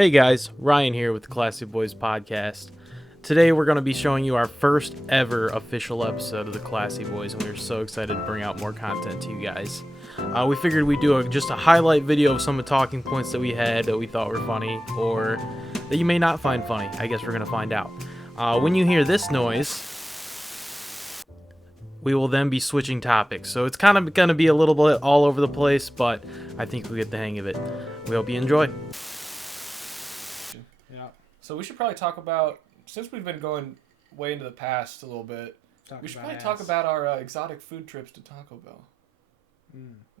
Hey guys, Ryan here with the Classy Boys Podcast. Today we're going to be showing you our first ever official episode of the Classy Boys, and we're so excited to bring out more content to you guys. We figured we'd do just a highlight video of some of the talking points that we had that we thought were funny, or that you may not find funny. I guess we're going to find out. When you hear this noise, we will then be switching topics. So it's kind of going to be a little bit all over the place, but I think we get the hang of it. We hope you enjoy. Yeah. So we should probably talk about, since we've been going way into the past a little bit, we should probably talk about our exotic food trips to Taco Bell.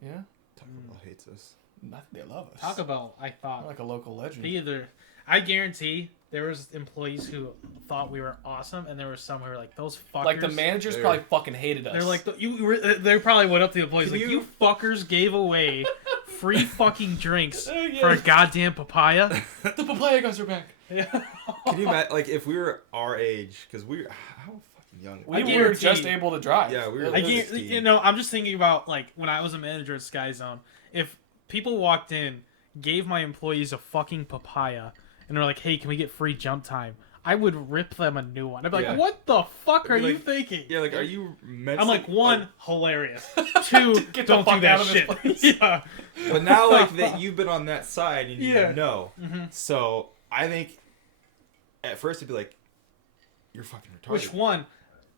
Yeah? Taco Bell hates us. I think they love us. Taco Bell, I thought. We're like a local legend. I guarantee there was employees who thought we were awesome, and there were some who were like, those fuckers. Like the managers probably fucking hated us. They're like, they probably went up to the employees like, you fuckers gave away free fucking drinks for a goddamn papaya. The papaya guys are back. Yeah. Can you imagine, like, if we were our age, because how fucking young We were just able to drive. Yeah, we were. I'm just thinking about, like, when I was a manager at Sky Zone, if people walked in, gave my employees a fucking papaya, and they're like, hey, can we get free jump time? I would rip them a new one. I'd be like, what the fuck are you thinking? Yeah, like, are you meant I'm like, one, hilarious. Two, Get don't the fuck do that out of shit. this place. Yeah. But now, like, that you've been on that side, and you know. Mm-hmm. So, I think, at first, it'd be like, you're fucking retarded. Which one?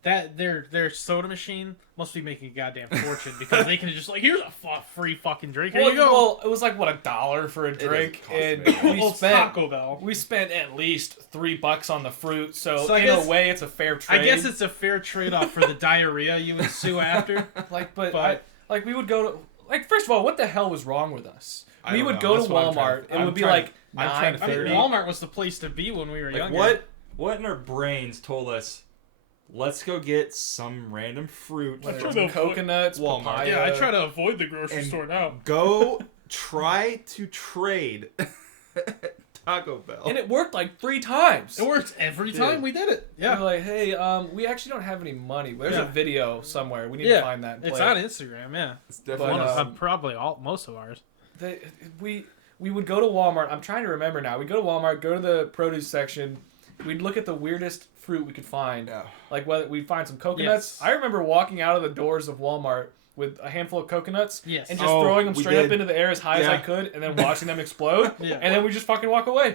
That their soda machine must be making a goddamn fortune because they can just like, here's a free fucking drink. Here you go. Well, it was like what, $1 for a drink, and It's Taco Bell. we spent at least $3 on the fruit. So I in guess, a way, it's a fair trade. I guess it's a fair trade-off for the diarrhea you ensue after. Like, we would go to, like, first of all, what the hell was wrong with us? We would go to Walmart. It would be like $9.30. Walmart was the place to be when we were Like, younger. what in our brains told us, let's go get some random fruit. Whether it's coconuts, Walmart. papaya. Yeah, I try to avoid the grocery and store now. Go try to trade Taco Bell. And it worked like 3 times. It works every time we did it. Yeah. We're like, hey, we actually don't have any money. There's a video somewhere. We need to find that. And It's play on it. Instagram. Yeah, It's definitely probably most of ours. We would go to Walmart. I'm trying to remember now. We go to Walmart, go to the produce section. We'd look at the weirdest fruit we could find. Yeah. Like whether we'd find some coconuts. Yes. I remember walking out of the doors of Walmart with a handful of coconuts Yes. and just throwing them we straight up did. into the air as high as I could, and then watching them explode. Yeah. And then we just fucking walk away.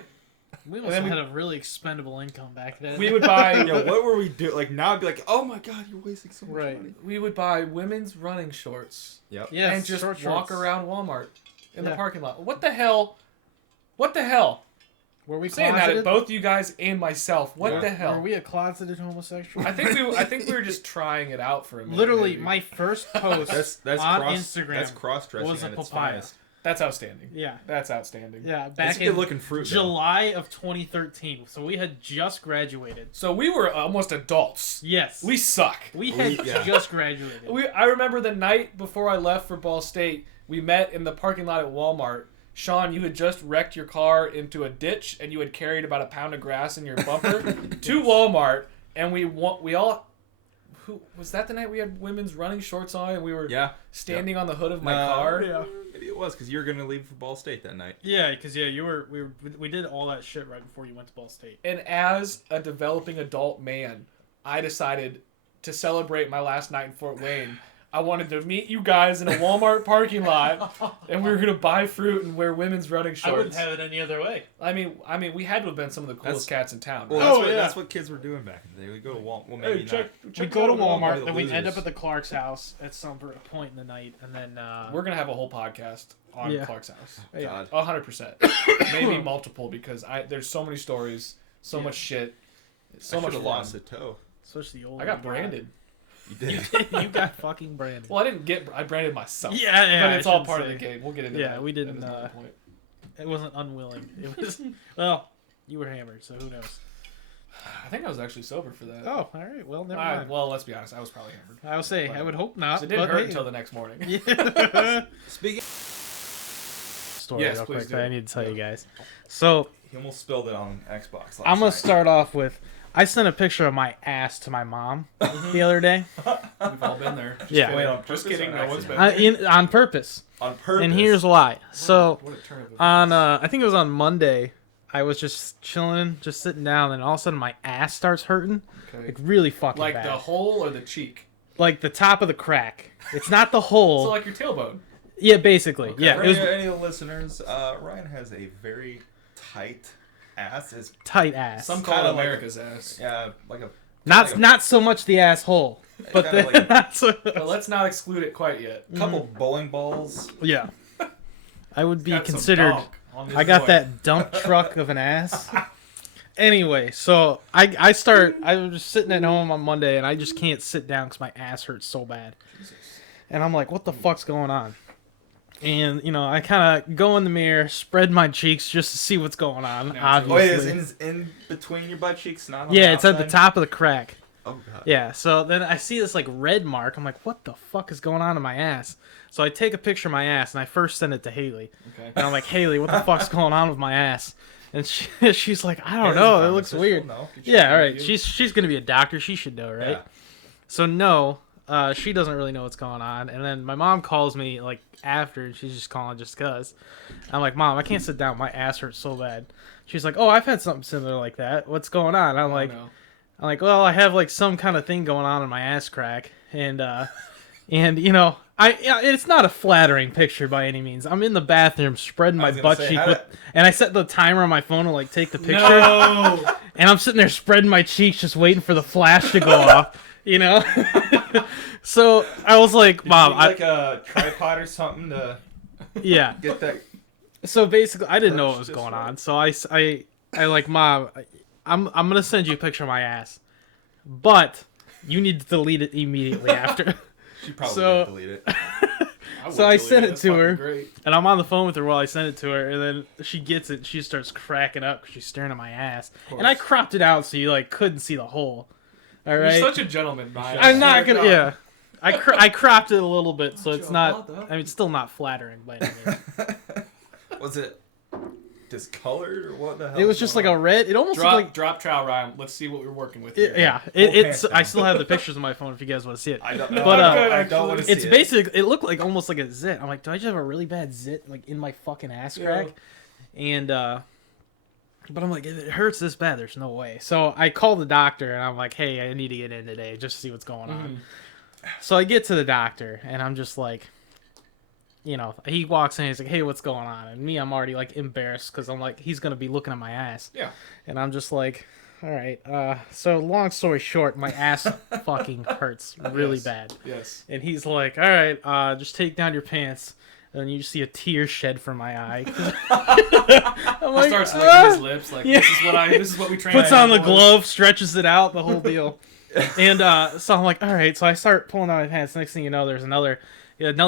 We must have had a really expendable income back then. We would buy. Yeah, what were we doing? Like, now I'd be like, oh my god, you're wasting so much Right. money. We would buy women's running shorts. Yep. Yes, And just short walk shorts. around Walmart in the Yeah. parking lot. What the hell? What the hell? Were we Saying that closeted? at both you guys and myself. What the hell? Were we a closeted homosexual? I think we were just trying it out for a minute. Literally, maybe. my first post That's on cross, Instagram That's cross-dressing was a at its papaya. finest. That's outstanding. Yeah. That's outstanding. Yeah, It's back a in good-looking fruit, though. July of 2013. So we had just graduated. So we were almost adults. Yes. We suck. We had yeah. just graduated. I remember the night before I left for Ball State, we met in the parking lot at Walmart. Sean, you had just wrecked your car into a ditch, and you had carried about a pound of grass in your bumper to Walmart, and we all. Who was that? The night we had women's running shorts on, and we were standing on the hood of my car. Yeah. Maybe it was because you were going to leave for Ball State that night. Yeah, because we did all that shit right before you went to Ball State. And as a developing adult man, I decided to celebrate my last night in Fort Wayne. I wanted to meet you guys in a Walmart parking lot, and we were gonna buy fruit and wear women's running shorts. I wouldn't have it any other way. I mean, we had to have been some of the coolest cats in town. Well, Right? that's what kids were doing back in the day. We go to Walmart. Well, maybe not. We go to Walmart, the then we end losers. up at the Clark's house at some point in the night, and then We're gonna have a whole podcast on Clark's house. God. 100%, maybe multiple, because there's so many stories, so much shit, so I much should have fun. lost a toe. especially the old. I got branded. You did. You got fucking branded. Well, I branded myself. Yeah, but it's all I part of the shouldn't game. We'll get into Yeah, that. we didn't, That is another point. It wasn't unwilling. It was well, you were hammered, so who knows? I think I was actually sober for that. Oh, all right. Well, never mind. Well, let's be honest. I was probably hammered. I would say I would hope not. 'Cause it didn't but hurt hey. until the next morning. Yeah. Speaking. Story Yes, real please quick do. that I need to tell you guys. So He almost spilled it on Xbox. I'm gonna start off with I sent a picture of my ass to my mom the other day. We've all been there. Just Yeah. kidding. Wait, on Just purpose kidding. or No one's been accident? there. On purpose. On purpose. And here's why. So What a turn of on I think it was on Monday, I was just chilling, just sitting down, and all of a sudden my ass starts hurting, Okay. like really fucking Like bad. the hole or the cheek? Like the top of the crack. It's not the hole. So like your tailbone. Yeah, basically. Okay. Yeah, For it was any of the listeners, Ryan has a very tight ass. It's tight ass. Some call kinda it like- America's ass. like a not like a- not so much the asshole, but kinda the, like a- not so, But let's not exclude it quite yet. couple bowling balls. yeah. I would be Got some considered. donk on this I got boy. that dump truck of an ass. Anyway, so I was just sitting at home on Monday and I just can't sit down because my ass hurts so bad. And I'm like, what the fuck's going on? And, you know, I kind of go in the mirror, spread my cheeks just to see what's going on, Naturally. Oh, obviously. it is in between your butt cheeks, not on Yeah, the it's at the outside? top of the crack. Oh god. Yeah, so then I see this, like, red mark. I'm like, what the fuck is going on in my ass? So I take a picture of my ass and I first send it to Haley. Okay. And I'm like, Haley, what the fuck's going on with my ass? And she's like, I don't Haley's know. a It looks pharmacist, weird. she'll know. Yeah, all right. review. She's gonna be a doctor. She should know, right? Yeah. So no, she doesn't really know what's going on. And then my mom calls me like after, and she's just calling just cause. I'm like, Mom, I can't sit down. My ass hurts so bad. She's like, Oh, I've had something similar like that. What's going on? I'm like, no. Well, I have like some kind of thing going on in my ass crack, and you know, it's not a flattering picture by any means. I'm in the bathroom spreading I my was gonna butt say, cheek how with, did- and I set the timer on my phone to like take the picture. No. And I'm sitting there spreading my cheeks, just waiting for the flash to go off, you know? So I was like, Did you Mom, need, like a tripod or something to yeah. get that? So basically, I didn't know what was Just going right. on. So I like, Mom, I'm gonna send you a picture of my ass, but you need to delete it immediately after. She probably So- did delete it. would So I delete sent it That's to fucking her. Great. And I'm on the phone with her while I send it to her, and then she gets it. And she starts cracking up because she's staring at my ass, and I cropped it out so you like couldn't see the hole. All You're right. such a gentleman, Ryan. I'm not Swear to gonna. God. Yeah, I cropped it a little bit, so it's Joe, not. well done. I mean, it's still not flattering by any means. Was it discolored or what the hell? It was just like a red. It almost Drop, looked like. drop trowel, Ryan. Let's see what we're working with here. Yeah, Pull it's. pants I down. still have the pictures on my phone if you guys want to see it. I don't. But, But Good, I don't want to see It's it. basic. It looked like almost like a zit. I'm like, do I just have a really bad zit like in my fucking ass crack? And but I'm like, if it hurts this bad, there's no way. So I call the doctor and I'm like, hey, I need to get in today just to see what's going on. Mhm. So I get to the doctor and I'm just like, you know, he walks in, he's like, hey, what's going on? And me, I'm already like embarrassed because I'm like, he's gonna be looking at my ass. Yeah. And I'm just like, all right. So long story short, my ass fucking hurts really Yes. bad. Yes. And he's like, all right, just take down your pants. And then you see a tear shed from my eye. I'm He like, starts licking "Ah." his lips like Yeah. this is what we train. Puts our on the boys. glove, stretches it out, the whole deal. And so I'm like, all right. So I start pulling out my pants. Next thing you know, there's another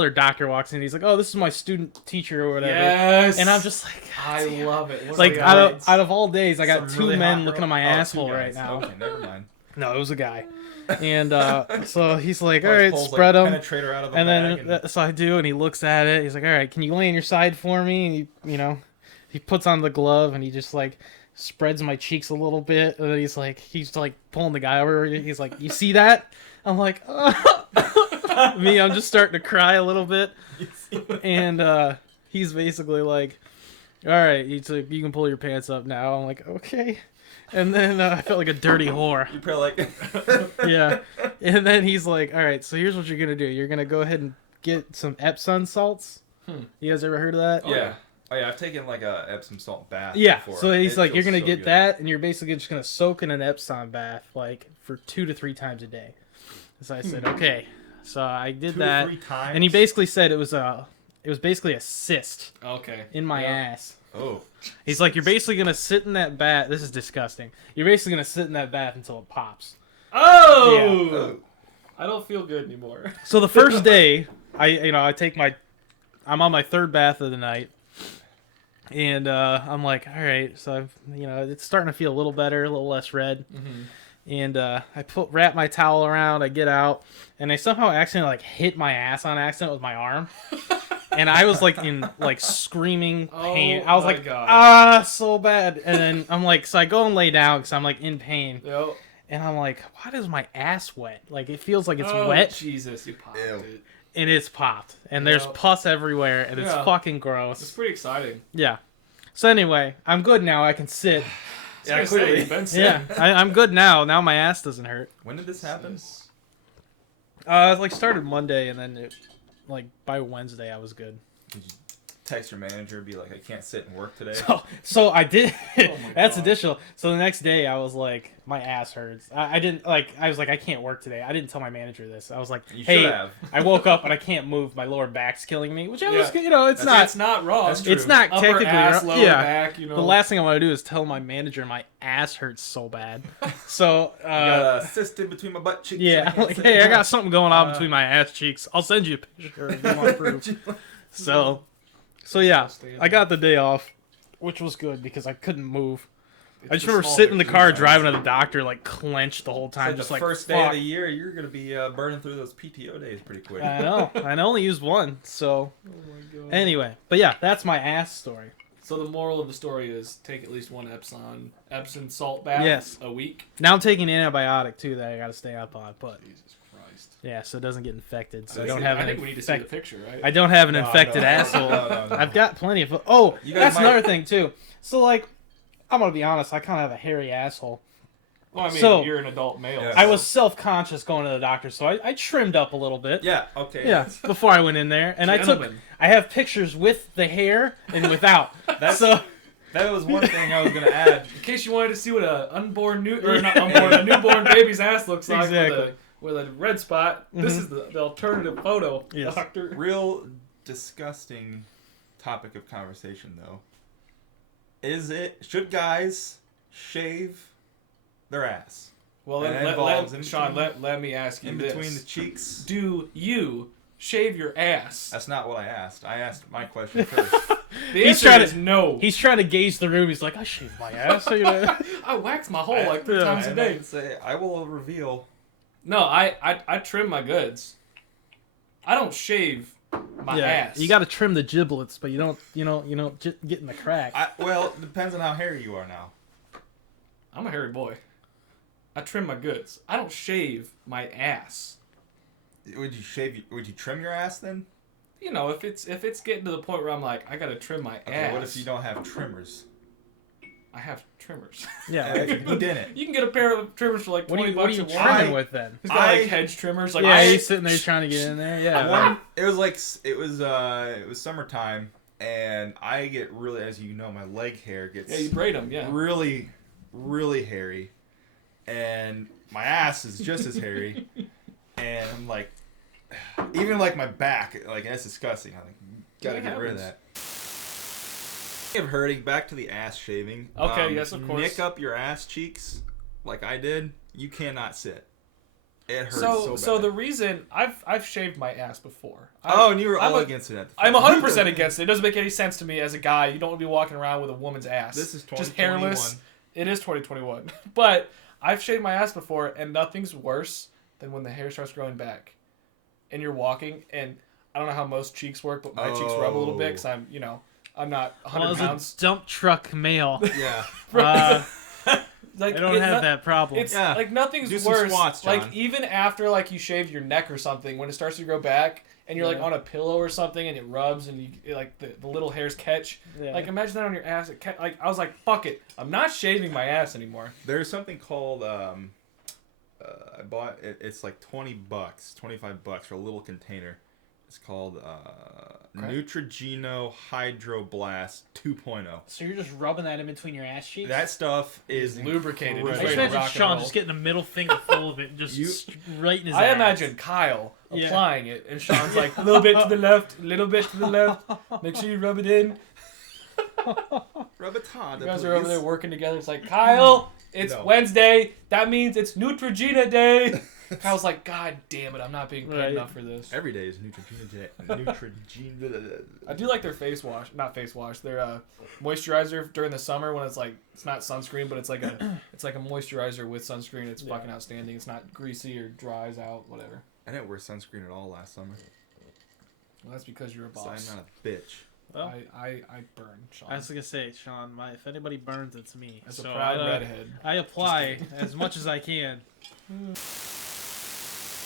doctor walks in. He's like, oh, this is my student teacher or whatever. Yes. And I'm just like, I love it. What like are the out odds? of all days, I got Some two really men hot looking girl- at my oh, two asshole right guys. now. Okay, never mind. No, it was a guy. And so he's like, all Like, right, pulls, spread like, them. penetrator out of the And bag then so I do, and he looks at it. He's like, all right, can you lay on your side for me? And he, you know, he puts on the glove and he just like spreads my cheeks a little bit. And then he's like pulling the guy over. He's like, you see that? I'm like, me, I'm just starting to cry a little bit. And he's basically like, all right, he's like, you can pull your pants up now. I'm like, okay. And then I felt like a dirty whore. You probably like. Yeah. And then he's like, all right, so here's what you're going to do. You're going to go ahead and get some Epsom salts. You guys ever heard of that? Yeah. Oh yeah, I've taken like a Epsom salt bath. Yeah. Before. So he's It like, you're feels going to so get good. that, and you're basically just going to soak in an Epsom bath, like, for 2 to 3 times a day. So I said, okay. So I did 2 to that. 3 times. And he basically said it was basically a cyst Okay. in my Yeah. ass. Oh. He's like, you're basically going to sit in that bath. This is disgusting. You're basically going to sit in that bath until it pops. Oh! Oh. I don't feel good anymore. So the first day, I'm on my third bath of the night, and I'm like, all right, so it's starting to feel a little better, a little less red, and I wrap my towel around, I get out, and I somehow accidentally like hit my ass on accident with my arm, and I was like in like screaming pain. Oh I was my like, God. so bad, and then I'm like, so I go and lay down because I'm like in pain, Yep. and I'm like, why does my ass wet? Like it feels like it's Oh, wet. Jesus, you popped Ew. it. And it's popped, and there's Yeah. pus everywhere, and it's Yeah. fucking It's gross. pretty exciting. Yeah. So anyway, I'm good now. I can sit. Yeah, clearly. clearly. Ben Yeah, said. I'm good now. Now my ass doesn't hurt. When did this happen? It like started Monday, and then like by Wednesday I was good. Did you text your manager and be like, I can't sit and work today? So I did. my That's God. additional. So the next day I was like, my ass hurts. I didn't like. I was like, I can't work today. I didn't tell my manager this. I was like, You hey, should have. I woke up and I can't move. My lower back's killing me. Which I was, Yeah. you know, it's That's- not. It's not wrong. That's true. It's not Upper technically ass, wrong. lower Yeah. back, you know. The last thing I want to do is tell my manager my ass hurts so bad. So I got a cyst in between my butt cheeks. yeah, I'm like, hey, I got something going on between my ass cheeks. I'll send you a picture if you want proof. So yeah, I got the day off, which was good because I couldn't move. I just remember sitting in the car driving to the doctor, like clenched the whole time, It's just like like the first day of fuck. the year, you're gonna be burning through those PTO days pretty quick. I know. I only used one, so Oh my God. anyway. But yeah, that's my ass story. So the moral of the story is take at least one Epsom salt bath Yes. a week. Now I'm taking an antibiotic too that I got to stay up on, but Jesus Christ. yeah, so it doesn't get infected. So I I don't think- have I an think we need to see the infect. picture, right? I don't have an No, infected no. asshole. No. I've got plenty of. Oh, You guys that's might- another thing too. So like, I'm gonna be honest. I kind of have a hairy asshole. Well, I mean, So- you're an adult male. Yeah. I was self-conscious going to the doctor, so I trimmed up a little bit. Yeah, okay. Yeah, before I went in there, and Gentlemen. I have pictures with the hair and without. That's- So That was one thing I was gonna add. In case you wanted to see what a newborn baby's ass looks like Exactly. with a red spot, this is the alternative photo, Yes. doctor. Real disgusting topic of conversation though. Should guys shave their ass Well, And it involves in Sean, between- let me ask you in this. between the cheeks? Do you shave your ass? That's not what I asked. I asked my question first. The He's answer trying is no. he's trying to gauge the room. He's like, I shaved my ass. You know? I wax my hole like 3 Yeah. times a And day. I'd say I will reveal. No, I trim my goods. I don't shave my yeah, ass. you got to trim the giblets, but you don't get in the crack. Well, it depends on how hairy you are now. I'm a hairy boy. I trim my goods. I don't shave my ass. Would you trim your ass then? You know, if it's getting to the point where I'm like, I gotta trim my Okay, ass. what if you don't have trimmers? I have trimmers. yeah. And if you didn't. You can get a pair of trimmers for like What are $20 you at trimming Walmart. with then? He's got I- like hedge trimmers. Like Yeah, he's sitting there trying to get in there. Yeah. It was summertime, and I get really, as you know, my leg hair gets yeah, you braid them. Yeah. really, really hairy, and my ass is just as hairy, and I'm like, even like my back, like that's disgusting. I'm like, gotta Yeah, it get rid of happens. that. Of hurting. Back to the ass shaving. Okay, yes, of course. Nick up your ass cheeks, like I did. You cannot sit. It hurts So so bad. the reason I've shaved my ass before. And you were I'm all a- against it. At the I'm time. 100% against it. It doesn't make any sense to me as a guy. You don't want to be walking around with a woman's ass. This is just 2021. hairless. It is 2021. But I've shaved my ass before, and nothing's worse than when the hair starts growing back, and you're walking, and I don't know how most cheeks work, but my cheeks rub a little bit because I'm not 100 Well, as pounds. a dump truck male, Yeah. Like I don't have that problem. It's Yeah. like nothing's Do some worse. squats, John. Like even after like you shave your neck or something, when it starts to grow back and you're like Yeah. on a pillow or something and it rubs and you like the little hairs catch. Yeah. Like imagine that on your ass. Like I was like, fuck it, I'm not shaving my ass anymore. There's something called I bought it, it's like $20, $25 for a little container. It's called Neutrogena Hydroblast 2.0. So you're just rubbing that in between your ass cheeks? That stuff is Lubricated. I He's just ready to imagine rock and Sean roll. just getting a middle finger full of it, just You- right in his I ass. imagine Kyle Yeah. applying it, and Sean's like a little bit to the left, a little bit to the left. Make sure you rub it in. Rub it hard. You guys are over there working together. It's like, Kyle, it's No. Wednesday. That means it's Neutrogena Day. Kyle's like, God damn it, I'm not being paid Right. enough for this. Every day is Neutrogena Day. Neutrogena. I do like their face wash, not face wash. Their moisturizer during the summer when it's like it's not sunscreen, but it's like a moisturizer with sunscreen. It's Yeah. fucking outstanding. It's not greasy or dries out, whatever. I didn't wear sunscreen at all last summer. Well, that's because you're a So I'm boss. not a bitch. Well, I burn, Sean. I was gonna say, Sean, if anybody burns, it's me. As So a proud I, redhead. I apply as much as I can.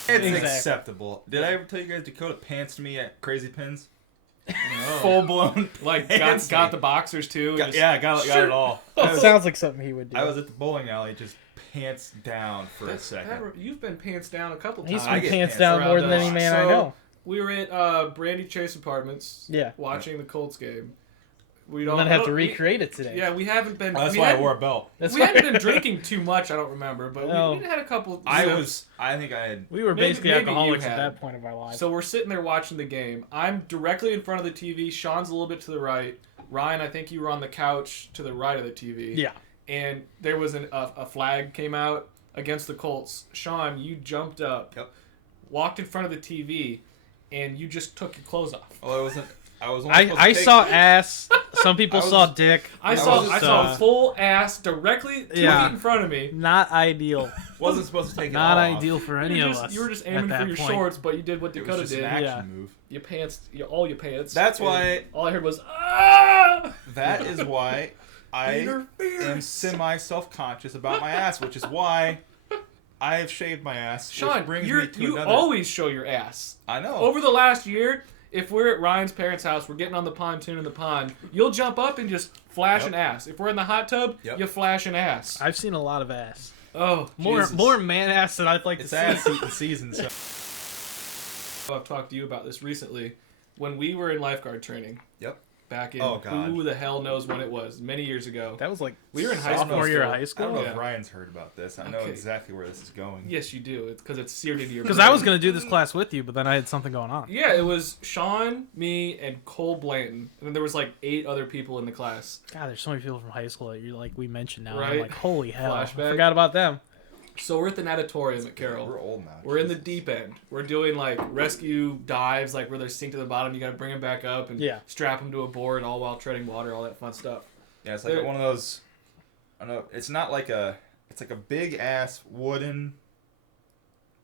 It's Exactly. acceptable. Did I ever tell you guys Dakota pantsed me at Crazy Pins? No. full blown. Like pants got me. the boxers too. Got, just- yeah, got it all. I was, Sounds like something he would do. I was at the bowling alley, just pants down for a second. You've been pants down a couple He's times. I been get pants pants down around more than us. any man I So- know. We were at Brandy Chase Apartments. Yeah. Watching the Colts game. We I'm don't gonna have we to don't- recreate it today. Yeah, we haven't been. That's we why I hadn't- wore a belt. That's we why hadn't been drinking too much. I don't remember, but No. we had a couple. I sips. think I had. we were Maybe- basically maybe you alcoholics had. at that point of our lives. So we're sitting there watching the game. I'm directly in front of the TV. Sean's a little bit to the right. Ryan, I think you were on the couch to the right of the TV. yeah. And there was a flag came out against the Colts. Sean, you jumped up, Yep. walked in front of the TV, and you just took your clothes off. Well, I wasn't. I was. Only supposed to I take- saw ass. Some people I was- saw dick. I I saw was I just, saw full ass directly 2 Yeah. feet in front of me. Not ideal. Wasn't supposed to take it Not off. ideal for any you, were of just, us. you were just at aiming that for your point. shorts, but you did what It Dakota was just did. an action Yeah. move. You pants, all your pants. That's and why- all I heard was ah. That is why I Interference. am semi self-conscious about my ass, which is why I have shaved my ass. Sean, which brings you me to another. always show your ass. I know. Over the last year, if we're at Ryan's parents' house, we're getting on the pontoon in the pond, you'll jump up and just flash Yep. an ass. If we're in the hot tub, Yep. you flash an ass. I've seen a lot of ass. Oh, More Jesus. more man ass than I'd like It's to ass see. eating season. So. I've talked to you about this recently. When we were in lifeguard training, Yep. back in Oh, God. who the hell knows when it was, many years ago. That was like We were in high sophomore school year of still. high I don't school. know Yeah. if Ryan's heard about this. I know Okay. exactly where this is going. Yes, you do. It's because it's seared into your Because brain. I was gonna do this class with you, but then I had something going on. Yeah, it was Sean, me, and Cole Blanton. And then there was like 8 other people in the class. God, there's so many people from high school that you like we mentioned now. Right. I'm like, holy hell, I Flashback. forgot about them. So we're at the natatorium at Carroll. We're old now. We're in the Jesus. deep end. We're doing like rescue dives, like where they sink to the bottom. You got to bring them back up and Yeah. strap them to a board, all while treading water, all that fun stuff. Yeah, it's like There- one of those. I don't know. It's not like a. It's like a big ass wooden.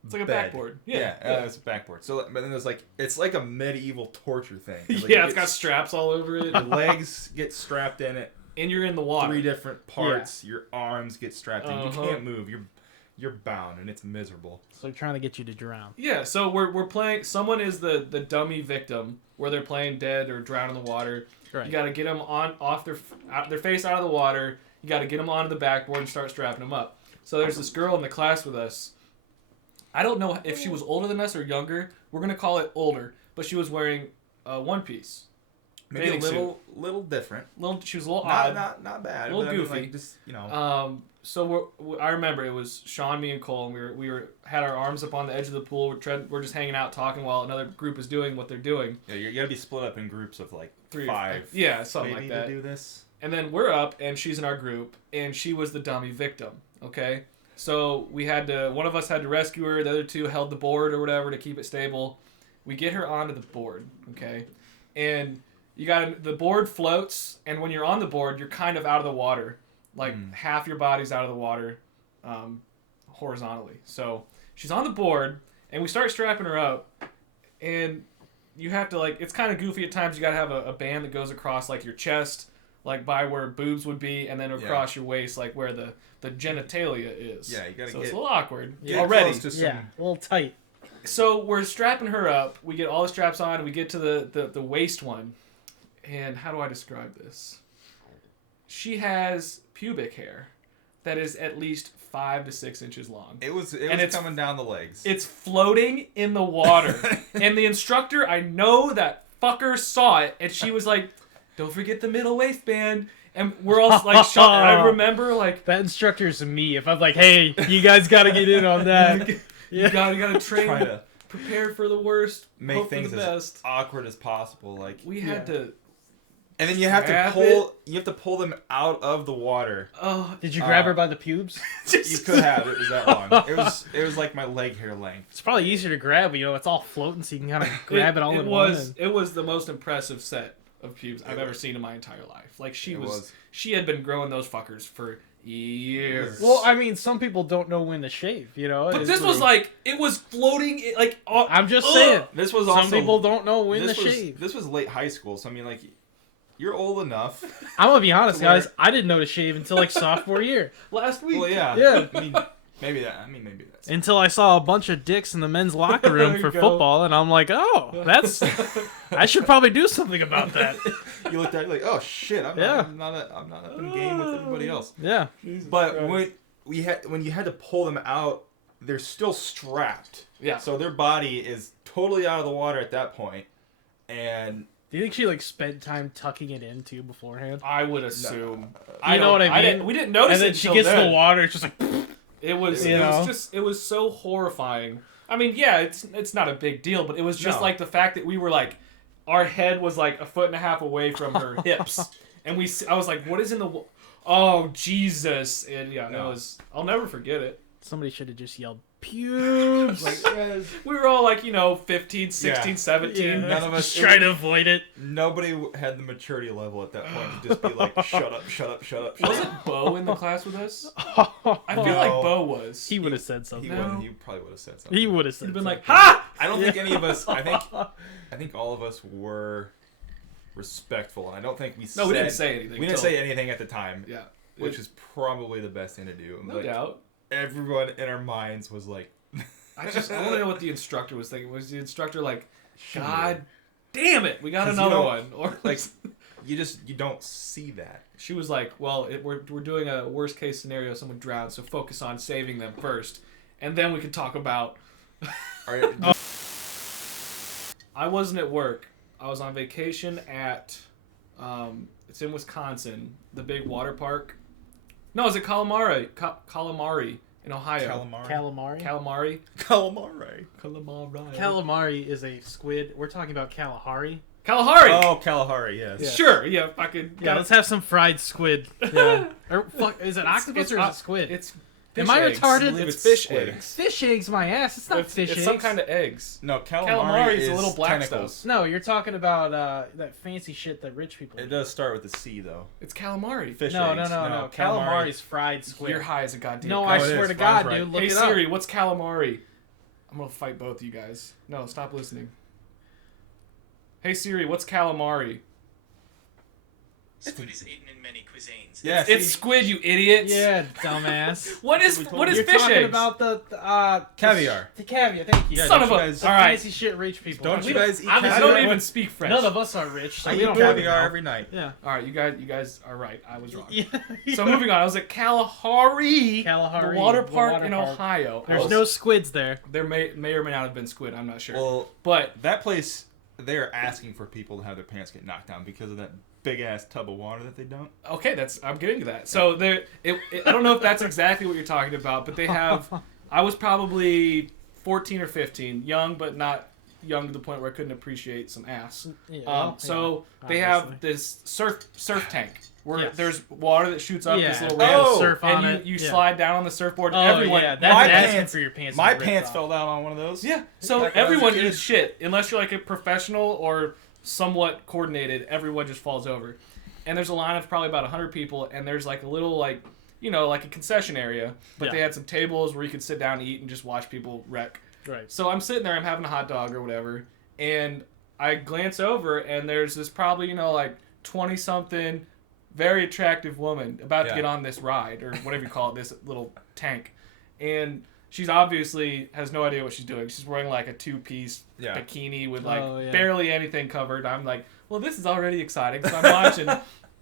It's like a bed. backboard. Yeah, Yeah. it's a backboard. So, but then there's like it's like a medieval torture thing. 'Cause, like, Yeah, you it's get got straps all over it, your legs get strapped in it. and you're in the water. 3 different parts. Your arms get strapped in. You Uh-huh. can't move. You're bound, and it's miserable. So they're trying to get you to drown. Yeah, so we're playing. Someone is the dummy victim, where they're playing dead or drowned in the water. Right. You got to get them off their face out of the water. You got to get them onto the backboard and start strapping them up. So there's this girl in the class with us. I don't know if she was older than us or younger. We're gonna call it older, but she was wearing a one piece. Maybe a Bathing little different. She was a little Not, odd. not bad. A little but I mean, goofy. like, just you know. So I remember it was Sean, me, and Cole, and we had our arms up on the edge of the pool. We're just hanging out talking while another group is doing what they're doing. Yeah, you gotta be split up in groups of like 3 or 5. yeah, something maybe like that. to do this. And then we're up, and she's in our group, and she was the dummy victim. Okay, so one of us had to rescue her. The other 2 held the board or whatever to keep it stable. We get her onto the board. Okay, and the board floats, and when you're on the board, you're kind of out of the water. Like half your body's out of the water, horizontally. So she's on the board, and we start strapping her up, and you have to like. It's kind of goofy at times. You gotta have a band that goes across like your chest, like by where boobs would be, and then across your waist, like where the genitalia is. Yeah, you gotta So get- it's a little awkward Get already. close to some- Yeah, a little tight. So we're strapping her up. We get all the straps on, and we get to the waist one. And how do I describe this? She has pubic hair that is at least 5 to 6 inches long. It was And it's- coming down the legs. It's floating in the water. And the instructor, I know that fucker saw it, and she was like, "Don't forget the middle waistband." And we're all like shocked. I remember like, That instructor's me. If I'm like, hey, you guys got to get in on that. you gotta train, Try to prepare for the worst, make hope things for the as best. awkward as possible. Like, We had to. and then you have to grab pull. You have to pull them out of the water. Oh, Did you grab her by the pubes? You could have. It was that long. It was like my leg hair length. It's probably easier to grab, but it's all floating, so you can kind of grab it all in one. And... It was the most impressive set of pubes I've ever seen in my entire life. Like she was. she had been growing those fuckers for years. Well, I mean, some people don't know when to shave, but this was like it was floating like. I'm just saying. This was also. Some people don't know when to this was, shave. This was late high school, so I mean, like, you're old enough. I'm gonna be honest, to where- guys. I didn't know to shave until like sophomore year. last week. Well, yeah. Yeah. I mean, Maybe that. I mean, maybe that's. Until I saw a bunch of dicks in the men's locker There room you for go. football, and I'm like, oh, that's. I should probably do something about that. You looked at it like, oh shit, I'm Yeah. not up in game with everybody else. Yeah. But when you had to pull them out, they're still strapped. Yeah. So their body is totally out of the water at that point, and Do you think she like spent time tucking it in too beforehand? I would assume. You know what I mean? Didn't, we didn't notice And it then she until gets then. the water, it's just like. It was You know? it was so horrifying. I mean, yeah, it's not a big deal, but it was just No. like the fact that we were like, our head was like a foot and a half away from her hips, and I was like, what is in the? Oh Jesus! And yeah, No. it was. I'll never forget it. Somebody should have just yelled pubes. like We were all like, 15, 16, Yeah. 17. None of us- just try to avoid it. nobody had the maturity level at that point to just be like, shut up, shut up, shut up. Shut Wasn't up. Bo in the class with us? I feel No. like Bo was. He would have said something. No. He probably would have said something. He would have said He'd been like, something. ha! I don't think any of us. I think all of us were respectful, and I don't think we. No, we didn't said- say anything. We didn't till- say anything at the time. Yeah. Which is probably the best thing to do. No Like, doubt. Everyone in our minds was like, I want to know what the instructor was thinking. Was the instructor like, God damn it, we got 'Cause you another don't- one? Or like, you don't see that. she was like, well, we're doing a worst case scenario, someone drowns, so focus on saving them first, and then we can talk about. All right, I wasn't at work. I was on vacation at, it's in Wisconsin, the big water park. No, it's at Calamari, Calamari in Ohio. Calamari. Calamari. Calamari. Calamari. Calamari is a squid. We're talking about Kalahari. Kalahari. Oh, Kalahari, yes. Yeah. Sure. Yeah. Fucking. Yeah, let's have some fried squid. Yeah. Or fuck, is it octopus or is it squid? It's. Am fish I eggs. retarded? I believe It's it's fish squid. eggs. Fish eggs, my ass. It's not It's, fish it's eggs. some kind of eggs. No, Calamari is is the little black tentacles. stuff. No, you're talking about that fancy shit that rich people It eat. does start with a C, though. It's calamari. Fish No, eggs. no. Calamari's fried squid. You're high as a goddamn. No, kite. I it swear is. to God, Mine's dude. right. Look Hey it Siri, up. what's calamari? I'm gonna fight both you guys. No, stop listening. Hey Siri, what's calamari? Squid is eaten in many cuisines. Yeah, It's see? squid, you idiots. Yeah, dumbass. What is we told what you. is You're fish talking eggs? about the Caviar. The caviar. Thank you. Yeah, Son don't of you a. guys- The All right. fancy shit rich people. Don't We you guys eat I caviar? don't even speak French. None of us are rich. So I we eat don't caviar really know. every night. Yeah. All right, you guys are right. I was wrong. Yeah. So moving on, I was at Kalahari, Kalahari, the water the park water in park. Ohio. I There's was- no squids there. There may or may not have been squid. I'm not sure. Well, But that place, they're asking for people to have their pants get knocked down because of that big ass tub of water that they dump. okay, I'm getting to that. So I don't know if that's exactly what you're talking about, but they have. I was probably 14 or 15, young but not young to the point where I couldn't appreciate some ass. Yeah, So yeah, they have obviously. this surf tank where Yes. there's water that shoots up Yeah. this little they ramp, have Oh, surf on and it. you Yeah. slide down on the surfboard. Oh, Everyone, yeah, that's my asking pants- for your pants. My to be ripped pants off. fell down on one of those. Yeah, so Like when I was a everyone kid. eats shit unless you're like a professional or somewhat coordinated. Everyone just falls over, and there's a line of probably about 100 people, and there's like a little like like a concession area, but Yeah. they had some tables where you could sit down and eat and just watch people wreck. Right. So I'm sitting there, I'm having a hot dog or whatever, and I glance over, and there's this probably like 20 something, very attractive woman about to Yeah. get on this ride or whatever you call it, this little tank, and she's obviously has no idea what she's doing. She's wearing like a 2-piece Yeah. bikini with like Oh, yeah. barely anything covered. I'm like, well, this is already exciting. So I'm watching,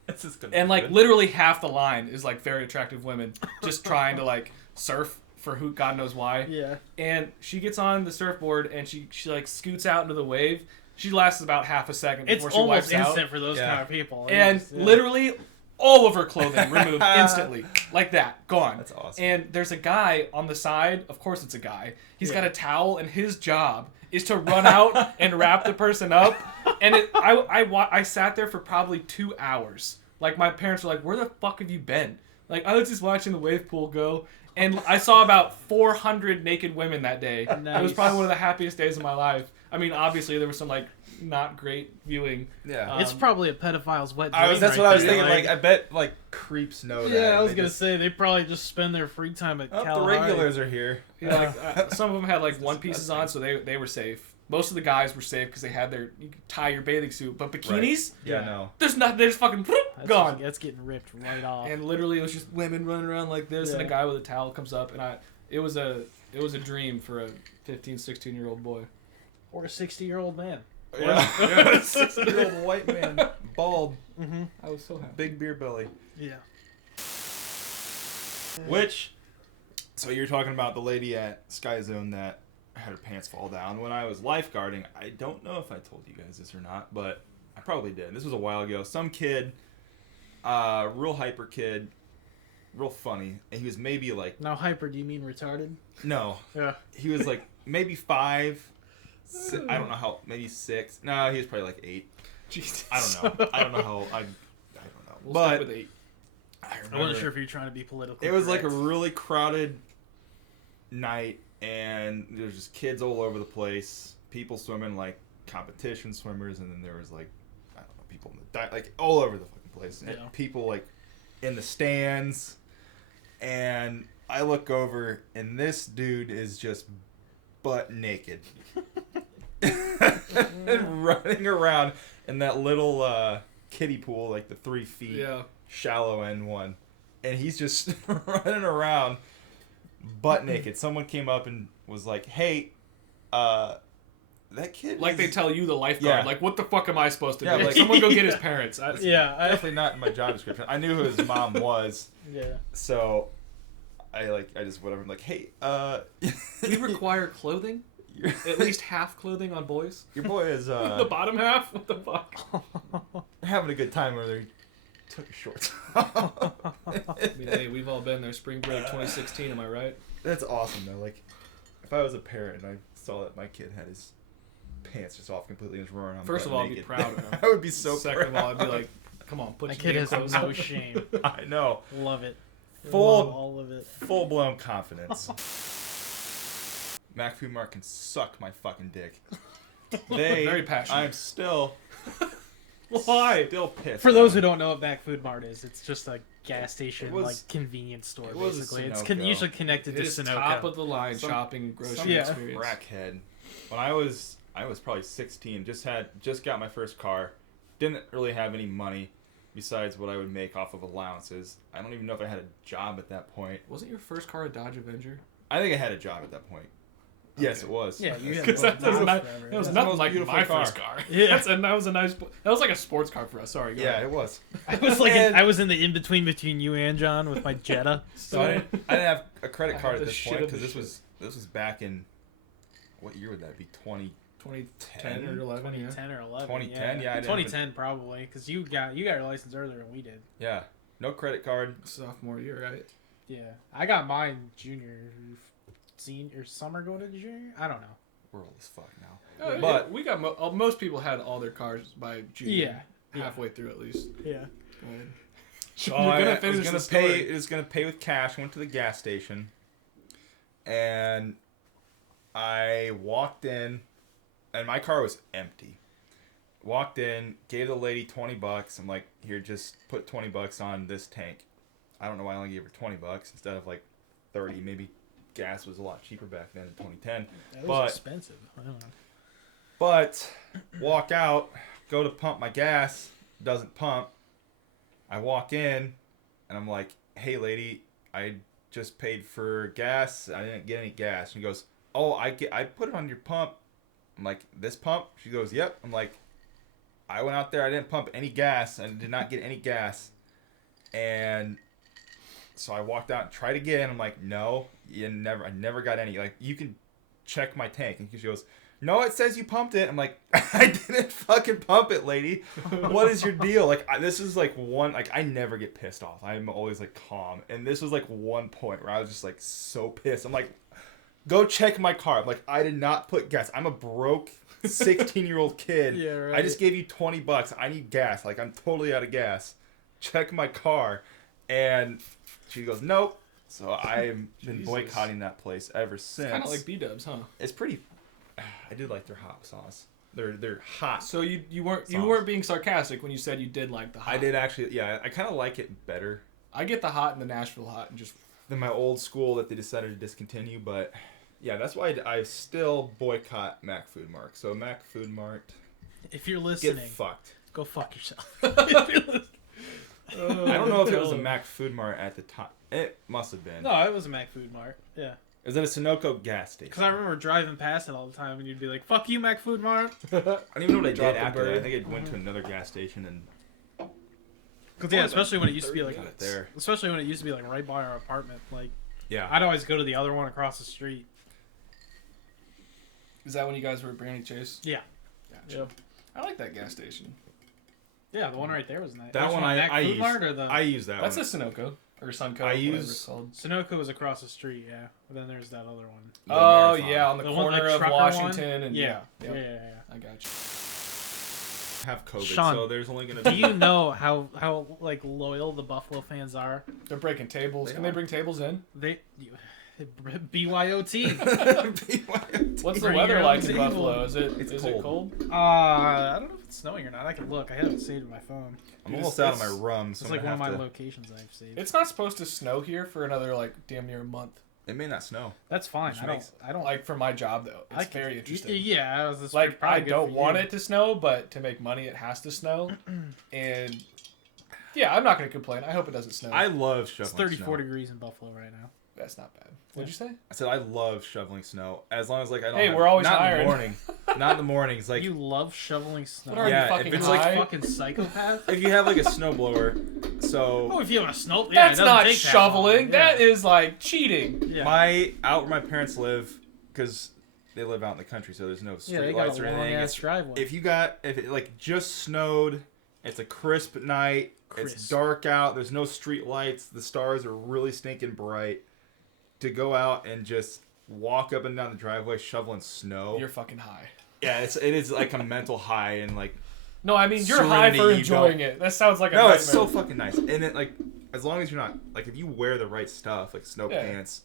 This is gonna and be like good. literally half the line is like very attractive women just trying to like surf for who God knows why. Yeah. And she gets on the surfboard and she like scoots out into the wave. She lasts about half a second It's before she almost wipes out. instant for those Yeah. kind of people. And It's- yeah. literally all of her clothing removed instantly. Like that. Gone. That's awesome. And there's a guy on the side. Of course it's a guy. He's got a towel and his job is to run out and wrap the person up. And I sat there for probably 2 hours. Like my parents were like, where the fuck have you been? Like I was just watching the wave pool go. And I saw about 400 naked women that day. It was Nice. probably one of the happiest days of my life. I mean, obviously there was some like not great viewing. Yeah. It's probably a pedophile's wet dream. That's right what I was there, thinking. Like, I bet like creeps know that. yeah, I was They gonna just- say they probably just spend their free time at Oh, the Kalahari. regulars are here. Yeah, like some of them had like one pieces on, so they were safe. Most of the guys were safe because they had you could tie your bathing suit, but bikinis, Yeah, Yeah. no. there's not. They're just fucking That's gone. That's getting ripped right off. And literally, it was just women running around like this, and a Yeah. guy with a towel comes up, and It was a dream for a 15, 16-year-old boy. Or a 60-year-old man. Yeah, 60-year-old white man, bald, Mm-hmm. I was so happy. big beer belly. Yeah. Which, so you're talking about the lady at Sky Zone that had her pants fall down. When I was lifeguarding, I don't know if I told you guys this or not, but I probably did. This was a while ago. Some kid, real hyper kid, real funny. And he was maybe like, Now, hyper, do you mean retarded? no, Yeah. he was like maybe 5. I don't know how, maybe 6. No, he was probably like 8. Jesus. I don't know. I don't know how. I don't know. We'll but stick with 8. I I wasn't remember sure if you were trying to be political. it was like a correct. really crowded night, and there's just kids all over the place. People swimming like competition swimmers, and then there was like I don't know people in the like all over the fucking place. And Yeah. people like in the stands, and I look over, and this dude is just butt naked. And running around in that little kiddie pool, like the 3 feet Yeah. shallow end one, and he's just running around butt naked. Someone came up and was like, "Hey, that kid." Like is they tell you, the lifeguard. Yeah. Like, what the fuck am I supposed to Yeah, do? like- Someone go get his parents. Yeah. definitely not in my job description. I knew who his mom was, Yeah. so I just whatever. I'm like, "Hey, We require clothing. your, At least half clothing on boys. your boy is The bottom half? What the fuck? having a good time where they took his shorts." I mean, hey, we've all been there. Spring break 2016, am I right? That's awesome though. Like, if I was a parent and I saw that my kid had his pants just off completely and was running around. First butt of all, I'd be naked, proud of him. I would be so Second proud. of all, I'd be like, come on, put My your kid damn has clothes no on. shame. I know. Love it. Full- Love all of it. Full blown confidence. Mac Food Mart can suck my fucking dick. They Very passionate. I'm still Why? still pissed. For those who don't know what Back Food Mart is, it's just a gas station, It was- like convenience store, it was a basically. It's Sunoco. usually connected It to is Sunoco. top of the line Some- shopping grocery some Yeah. experience. crackhead. When I was probably 16, just got my first car, didn't really have any money besides what I would make off of allowances. I don't even know if I had a job at that point. Wasn't your first car a Dodge Avenger? I think I had a job at that point. Yes, Okay. it was. Yeah, you had Because both that was jobs not, forever. that was That's the nothing most like beautiful my car. first car. Yeah. And that was a nice. That was like a sports car for us. Sorry. Go Yeah, ahead. it was. I was like, And- I was in the in between you and John with my Jetta. So I didn't have a credit I card had at the this shit point of because the this was back in what year would that be? 2010 or 11. Yeah. 2010 or 11. 2010, yeah, I didn't 2010 probably, because you got your license earlier than we did. Yeah, no credit card. Sophomore year, right? Yeah, I got mine senior summer going into junior. I don't know. We're old as fuck now. Oh, But- yeah, we got most people had all their cars by junior. Yeah. Halfway through at least. Yeah. Go ahead. So You're gonna I finish was gonna the pay. story. It was gonna pay with cash. Went to the gas station, and I walked in, and my car was empty. Walked in, gave the lady $20. I'm like, here, just put $20 on this tank. I don't know why I only gave her $20 instead of like 30. Maybe gas was a lot cheaper back then in 2010. That was But- expensive. I don't know. But walk out, go to pump my gas, doesn't pump. I walk in, and I'm like, "Hey, lady, I just paid for gas. I didn't get any gas." She goes, "Oh, I put it on your pump." I'm like, "This pump?" She goes, "Yep." I'm like, "I went out there. I didn't pump any gas. I did not get any gas." And so I walked out and tried again. I'm like, "No, I never got any. Like, you can check my tank." And she goes, "No, it says you pumped it." I'm like, "I didn't fucking pump it, lady. What is your deal?" Like, this is like one, like, I never get pissed off. I'm always like calm. And this was like one point where I was just like so pissed. I'm like, "Go check my car." I'm like, "I did not put gas. I'm a broke 16-year-old kid. Yeah, right. I just gave you $20. I need gas. Like, I'm totally out of gas. Check my car." And she goes, "Nope." So I've been Jesus. boycotting that place ever since. Kind of like B-dubs, huh? It's pretty. I did like their hot sauce. They're hot. So you weren't Sauce. being sarcastic when you said you did like the hot. I did actually. Yeah, I kind of like it better I get the hot and the Nashville hot and just than my old school that they decided to discontinue. But yeah, that's why I still boycott Mac Food Mart. So Mac Food Mart, If you're get listening, fucked. go fuck yourself. I don't know if it was a Mac Food Mart at the time. It must have been. No, it was a Mac Food Mart. Yeah. Is it a Sunoco gas station? Because I remember driving past it all the time, and you'd be like, "Fuck you, Mac Food Mart." I don't even know what I Drop did the after that. I bird. think I went to another gas station and Because yeah, especially when it used to be like, got there. especially when it used to be like right by our apartment. Like Yeah. I'd always go to the other one across the street. Is that when you guys were at Brandy Chase? Yeah. Gotcha. Yep. I like that gas station. Yeah, the one right there was nice. That Which one Mac I Food use. Mart or the I use that That's a one. Sunoco or Sunco. I whatever use- it's called. Sunoco was across the street. Yeah, but then there's that other one. The Oh Marathon. yeah, on the The one, corner like, of trucker Washington one? and Yeah. Yep. Yeah. I got you. I have COVID, Sean, so there's only gonna Do be. you know how like loyal the Buffalo fans are? They're breaking tables. They Can they are. bring tables in? BYOT. What's the Bring weather your like own in table. Buffalo? Is it It's it cold. cold? I don't know if it's snowing or not. I can look. I haven't saved my phone. I'm almost out of my rum, so It's I'm like one of gonna my have to. locations I've saved. It's not supposed to snow here for another like damn near a month. It may not snow. That's fine. Which I don't. makes- I don't Like for my job though, it's I can- very interesting. Yeah, this Like probably I good don't for want you. it to snow, but to make money it has to snow. And yeah, I'm not gonna complain. I hope it doesn't snow. I love shoveling It's 34 snow. degrees in Buffalo right now. That's not bad. What'd you say? I said I love shoveling snow as long as like I don't. Hey, have, we're always not hiring. in the morning. Not in the mornings. Like You love shoveling snow. What are Yeah, you if fucking it's like high? fucking psychopath. if you have like a snowblower, Oh, so if you have a snow, yeah, That's it doesn't not take that shoveling. long. That Yeah. is like cheating. Yeah. my out where my parents live, because they live out in the country, so there's no yeah, street they lights got or a long anything. ass driveway. If it like just snowed, it's a crisp night. It's Crisp. dark out. There's no street lights. The stars are really stinking bright. To go out and just walk up and down the driveway shoveling snow. You're fucking high. Yeah, it is like a mental high and like No, I mean you're high Serenity, for you enjoying don't- it. That sounds like a no, nightmare. it's so fucking nice. And then like as long as you're not like if you wear the right stuff like snow Yeah. pants,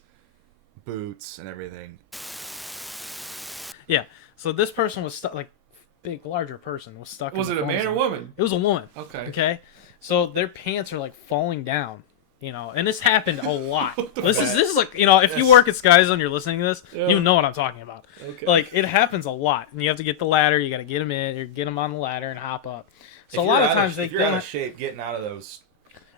boots, and everything. Yeah. So this person was stuck, like big, larger person was stuck. Was in it the a man phone or zone. woman? It was a woman. Okay. Okay. So their pants are like falling down, you know, and this happened a lot. This is like, you know, if you Yes. work at Sky Zone, you're listening to this, Yeah. you know what I'm talking about. Okay. Like it happens a lot, and you have to get the ladder. You got to get them in, or get them on the ladder and hop up. So If a lot you're of out times if they you're out don't. of shape getting out of those.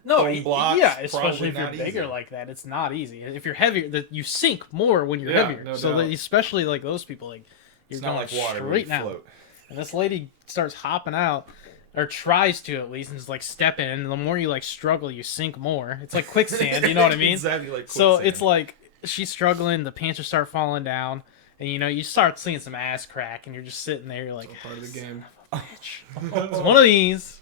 No, foam blocks, yeah, especially probably if you're not bigger easy. like that, it's not easy. If you're heavier, that you sink more when you're Yeah, heavier. no so doubt. that, especially like those people, like you're It's not going like water where straight you now. float. And this lady starts hopping out, or tries to at least, and is like stepping. And the more you like struggle, you sink more. It's like quicksand, you know what I mean? Exactly like So quicksand. it's like she's struggling. The pants just start falling down, and you know you start seeing some ass crack, and you're just sitting there, you're like, All part of the game. it's one of these.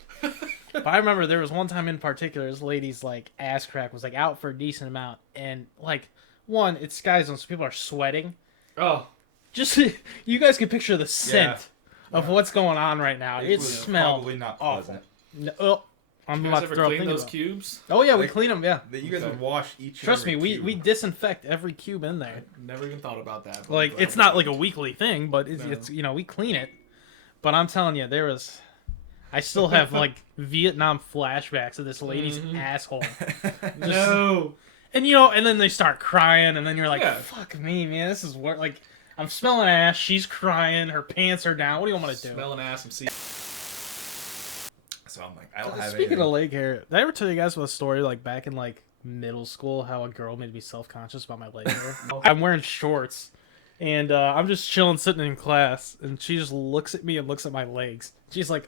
But I remember there was one time in particular, this lady's like ass crack was like out for a decent amount, and like one, it's Sky Zone, so people are sweating. Oh, Just you guys can picture the scent of what's going on right now. It, was smelled probably not awful. pleasant. No, oh, I'm you about guys to ever throw a clean thing those about. cubes? Oh yeah, we Like- clean them. Yeah, That you guys Okay. would wash each. and trust me, every we cube. disinfect every cube in there. Never even thought about that. but Like I'm glad it's we not did. like a weekly thing, but it's you know we clean it. But I'm telling you, there was. I still have like Vietnam flashbacks of this lady's Mhm. asshole. No. And you know, and then they start crying, and then you're like, Yeah. "Fuck me, man! This is what like I'm smelling ass. She's crying. Her pants are down. What do you want me to do?" Smelling ass and see. So I'm like, I don't have Speaking anything. of leg hair, did I ever tell you guys about a story like back in like middle school how a girl made me self conscious about my leg hair? I'm wearing shorts, and I'm just chilling, sitting in class, and she just looks at me and looks at my legs. She's like,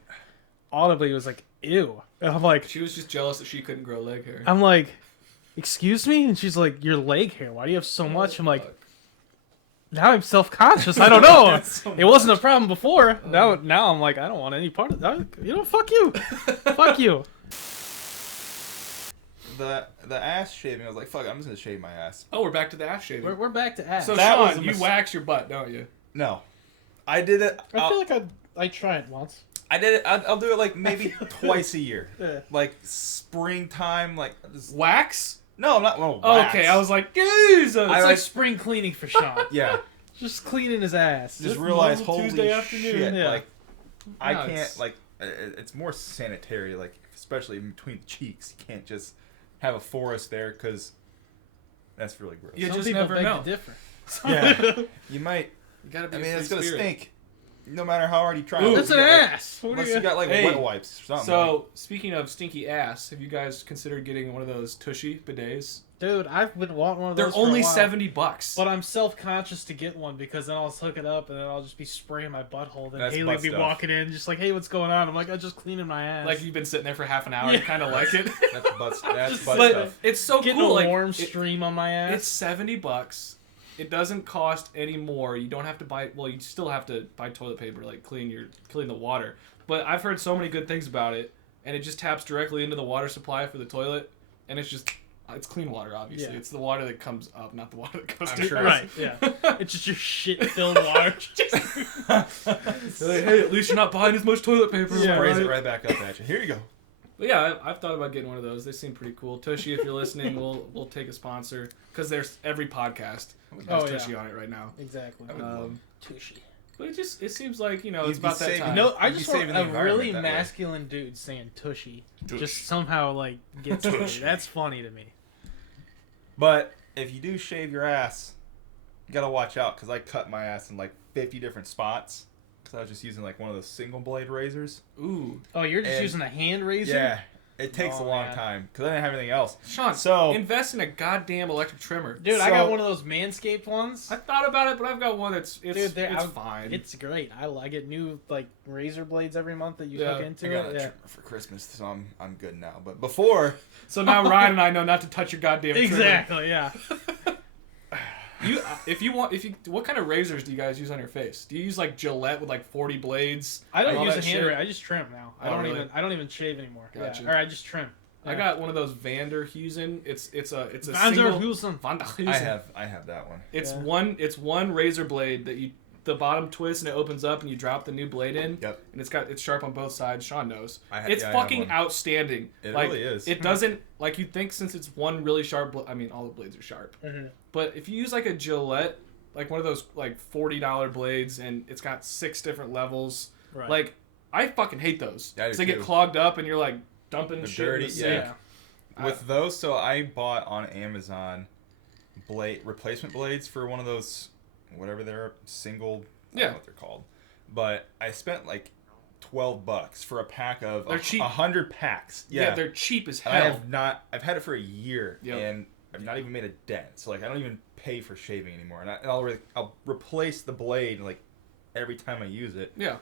audibly was like, "Ew," and I'm like, She was just jealous that she couldn't grow leg hair. I'm like, "Excuse me," and she's like, "Your leg hair. Why do you have so much?" I'm like, Fuck. now I'm self conscious. I don't know. That's so It wasn't a problem before. Now I'm like, I don't want any part of that. You know, fuck you, fuck you. the ass shaving. I was like, fuck, I'm just gonna shave my ass. Oh, we're back to the ass shaving. We're back to ass. So That was a Sean, you mis- wax your butt, don't you? No, I did it. I feel like I tried once. I did it. I'll do it like maybe twice a year, Yeah. like springtime. Like just, Wax? no, I'm not. Well, wax. Okay, I was like, Jesus. I It's like- like spring cleaning for Sean. Yeah, Just cleaning his ass. just realize normal holy Tuesday afternoon. shit. Yeah. Like I No, can't it's- like. It's more sanitary, like especially in between the cheeks. You can't just have a forest there because that's really gross. You Some just people never beg know. to differ. Yeah, you might. You gotta be I a mean, free it's gonna spirit. stink. no matter how hard you try. Ooh, That's an ass. What Unless do you got like Hey, wet wipes or something. So, speaking of stinky ass, have you guys considered getting one of those Tushy bidets? Dude, I've been wanting one of They're those for a only while. $70. But I'm self-conscious to get one because then I'll just hook it up and then I'll just be spraying my butthole. Then That's Haley butt be stuff. walking in just like, hey, what's going on? I'm like, I'm just cleaning my ass. Like you've been sitting there for half an hour, Yeah. you kind of like it. that's butt But stuff. it's so getting cool. a Like warm it- stream on my ass. it's $70. It doesn't cost any more. You don't have to buy. Well, you still have to buy toilet paper, like clean the water. But I've heard so many good things about it, and it just taps directly into the water supply for the toilet, and it's clean water. Obviously, Yeah. it's the water that comes up, not the water that goes I'm down. sure. Right, yeah. It's just your shit-filled water. They're like, hey, at least you're not buying as much toilet paper. Yeah. Raise right? it right back up at you. Here you go. But yeah, I've thought about getting one of those. They seem pretty cool. Tushy, if you're listening, we'll take a sponsor because there's every podcast has Oh, yeah. Tushy on it right now. Exactly. Tushy. But it seems like it's You'd be about that saving- time. No, I You'd just be want saving the a really environment that way. masculine dude saying tushy. Tush. Just somehow, like, get to me. Tush. That's funny to me. But if you do shave your ass, you gotta watch out because I cut my ass in like 50 different spots because I was just using like one of those single blade razors. Ooh, Oh, you're just And- using a hand razor? Yeah, it takes Oh, a long man. time because I didn't have anything else. Sean, So- invest in a goddamn electric trimmer. Dude, I got So- one of those Manscaped ones. I thought about it, but I've got one that's Dude, fine. It's great. I get new, like, razor blades every month that you Yeah. hook I into got it. a Yeah. trimmer for Christmas, so I'm good now. But before, So now Ryan and I know not to touch your goddamn trimmer. Exactly, yeah. What kind of razors do you guys use on your face? Do you use like Gillette with like 40 blades? I don't and all use a that hand shit? razor. I just trim now. Oh, really? I don't even shave anymore. Gotcha. Yeah. Or I just trim. I Yeah. got one of those Van der Heusen. It's a Van der single Heusen. Van der Heusen. I have that one. It's Yeah. one razor blade that the bottom twists and it opens up and you drop the new blade in. Yep. And it's sharp on both sides. Sean knows. I It's have fucking one. outstanding. It like, really is. It doesn't like you'd think since it's one really sharp. I mean, all the blades are sharp. Mhm. But if you use like a Gillette, like one of those like $40 blades, and it's got 6 different levels, Right. like I fucking hate those I do because they get too. clogged up and you're like dumping They're shit dirty, in the sink. yeah. With those, so I bought on Amazon replacement blades for one of those, whatever they're single. I don't Yeah. know what they're called, but I spent like $12 for a pack of They're cheap. 100 packs. Yeah, they're cheap as And hell. I've had it for a year, Yep. and I've not even made a dent. So like I don't even pay for shaving anymore, and I'll replace the blade like every time I use it. Yeah,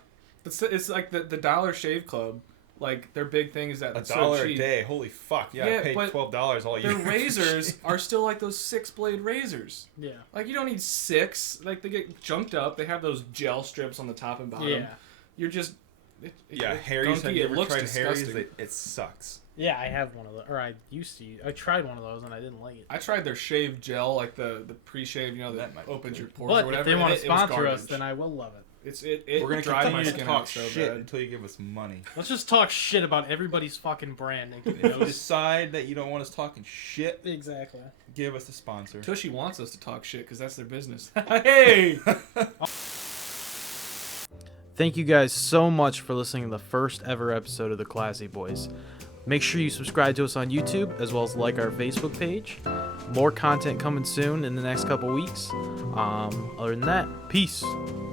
it's like the Dollar Shave Club. Like their big thing is that it's $1 so a cheap. day, holy fuck! Yeah, Yeah, I paid but $12 all year. Their razors are still like those 6-blade razors. Yeah. Like you don't need 6. Like they get junked up. They have those gel strips on the top and bottom. Yeah. You're just Yeah, it's Harry's. gunky, Have you it ever looks tried disgusting. Harry's? It sucks. Yeah, I have one of those. Or I used to. I tried one of those and I didn't like it. I tried their shave gel, like the pre-shave, that That might be opens good. your pores But or whatever. if they want and to it was sponsor us, garbage. then I will love it. It We're gonna drives my continue to skin talk out so shit bad. until you give us money. Let's just talk shit about everybody's fucking brand. And If you decide that you don't want us talking shit, Exactly. give us a sponsor. Tushy wants us to talk shit because that's their business. Hey! Thank you guys so much for listening to the first ever episode of the Classy Boys. Make sure you subscribe to us on YouTube as well as like our Facebook page. More content coming soon in the next couple weeks. Other than that, peace.